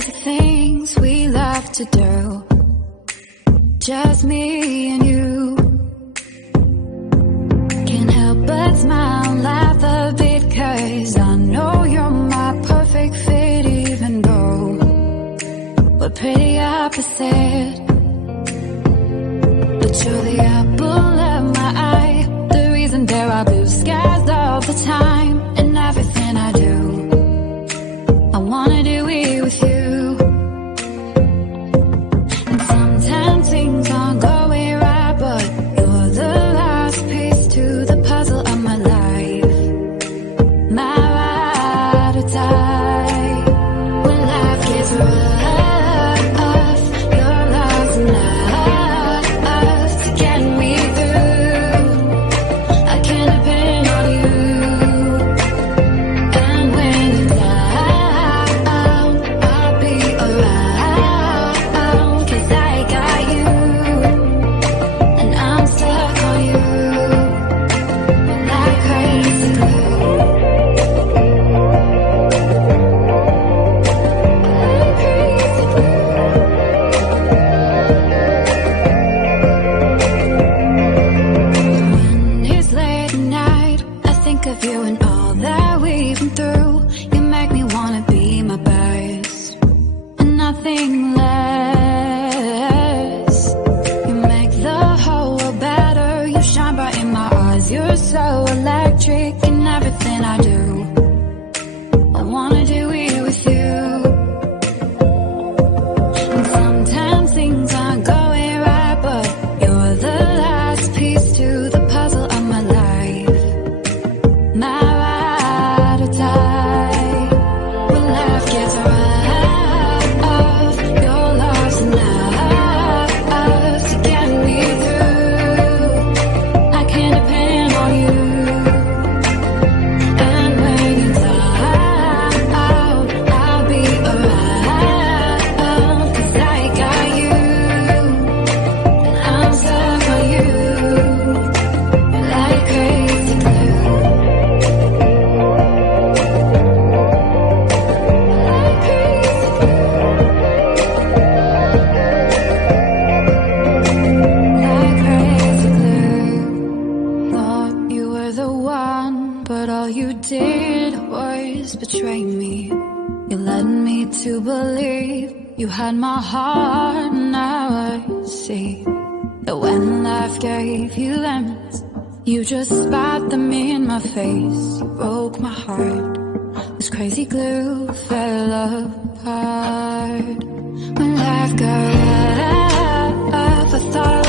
crazy things we love to do, just me and you. Can't help but smile and laugh a bit, 'cause I know you're my perfect fit, even though we're pretty opposite. But you're the apple of my eye, the reason there are blue skies all the time. And everything I do, I wanna do it with you. And sometimes things aren't going right, but you're the last piece to the puzzle of my life, my ride or die. When life gets rough, your love's enough to get me through. I can depend on you. And when you're down, I'll be around, 'cause I got you, and I'm stuck on you like crazy glue. Like crazy glue. When it's late at night, I think of you and all that we've been through. You make me wanna be my best and nothing less. You make the whole world better. You shine bright in my eyes. You're so electric in everything I do. I wanna do it with you. And sometimes things aren't going right, but you're the last piece to the puzzle of my life, my ride or die. When life gets rough, your love's enough to get me through. I can depend on you. And when you're down, I'll be around, 'cause I got you, and I'm stuck on you like crazy glue. Like crazy glue. Like crazy glue. Thought you were the one, but all you did was betray me. You led me to believe you had my heart. Now I see that when life gave you lemons, you just spat them in my face. You broke my heart. This crazy glue fell apart. When life got rough, I thought